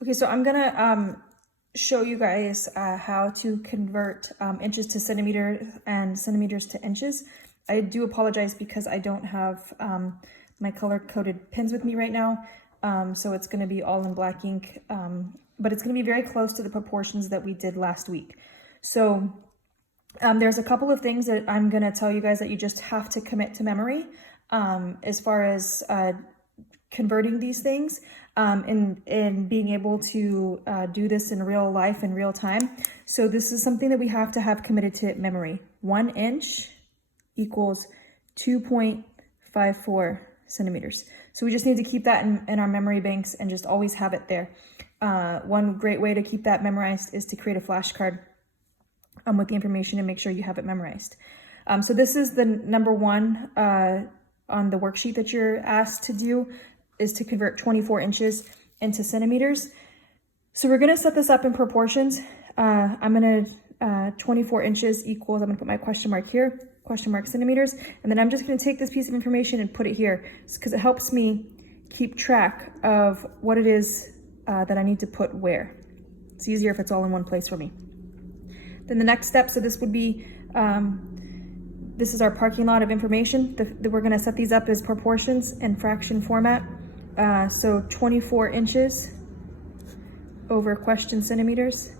Okay, so I'm gonna show you guys how to convert inches to centimeters and centimeters to inches. I do apologize because I don't have my color-coded pins with me right now, so it's gonna be all in black ink, but it's gonna be very close to the proportions that we did last week. So there's a couple of things that I'm gonna tell you guys that you just have to commit to memory as far as converting these things and being able to do this in real life in real time. So this is something that we have to have committed to memory. 1 inch equals 2.54 centimeters. So we just need to keep that in our memory banks and just always have it there. One great way to keep that memorized is to create a flashcard with the information and make sure you have it memorized. So this is the number one on the worksheet that you're asked to do, is to convert 24 inches into centimeters. So we're gonna set this up in proportions. I'm gonna, 24 inches equals, I'm gonna put my question mark here, question mark centimeters, and then I'm just gonna take this piece of information and put it here because it helps me keep track of what it is that I need to put where. It's easier if it's all in one place for me. Then the next step, so this would be, this is our parking lot of information. We're gonna set these up as proportions and fraction format. So 24 inches over question centimeters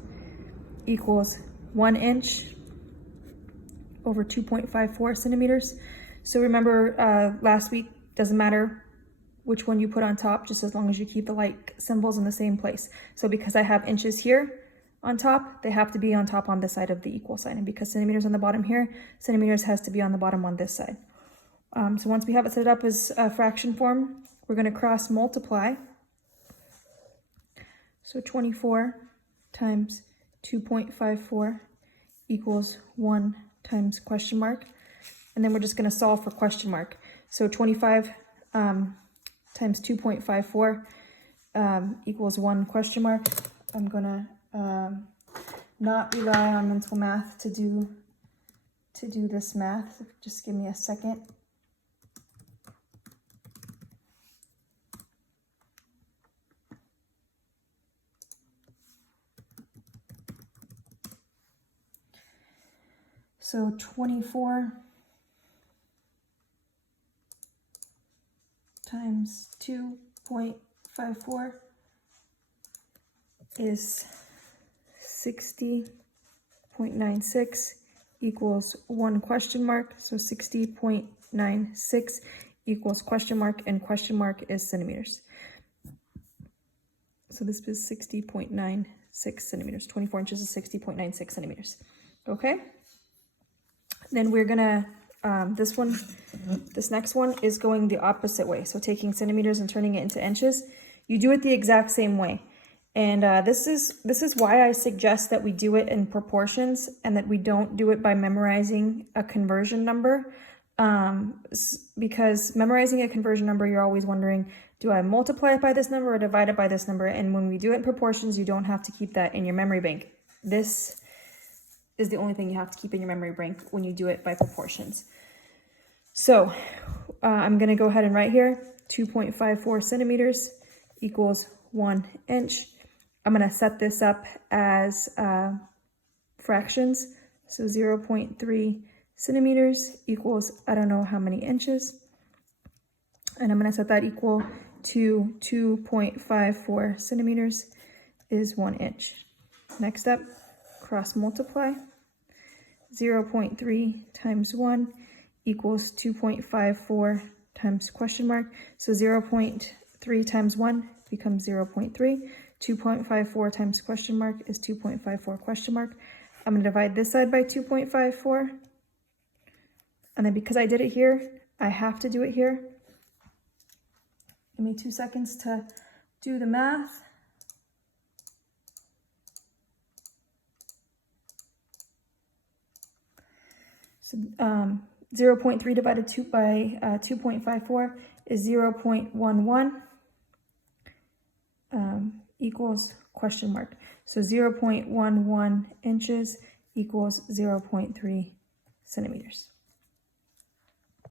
equals 1 inch over 2.54 centimeters. So remember last week, doesn't matter which one you put on top, just as long as you keep the like symbols in the same place. So because I have inches here on top, they have to be on top on this side of the equal sign. And because centimeters on the bottom here, centimeters has to be on the bottom on this side. So once we have it set up as a fraction form, we're going to cross multiply. So 24 times 2.54 equals 1 times question mark. And then we're just going to solve for question mark. So 25 times 2.54 equals 1 question mark. I'm going to not rely on mental math to do this math. Just give me a second. So 24 times 2.54 is 60.96 equals 1 question mark. So 60.96 equals question mark, and question mark is centimeters. So this is 60.96 centimeters. 24 inches is 60.96 centimeters. Okay? Then we're gonna, this next one is going the opposite way. So taking centimeters and turning it into inches. You do it the exact same way. And this is why I suggest that we do it in proportions and that we don't do it by memorizing a conversion number. Because memorizing a conversion number, you're always wondering, do I multiply it by this number or divide it by this number? And when we do it in proportions, you don't have to keep that in your memory bank. This is the only thing you have to keep in your memory bank when you do it by proportions. So I'm going to go ahead and write here 2.54 centimeters equals 1 inch. I'm going to set this up as fractions. So 0.3 centimeters equals I don't know how many inches. And I'm going to set that equal to 2.54 centimeters is 1 inch. Next up, cross multiply. 0.3 times 1 equals 2.54 times question mark. So 0.3 times 1 becomes 0.3. 2.54 times question mark is 2.54 question mark. I'm going to divide this side by 2.54. And then because I did it here, I have to do it here. Give me 2 seconds to do the math. So 0.3 divided by 2.54 is 0.11 equals question mark. So 0.11 inches equals 0.3 centimeters.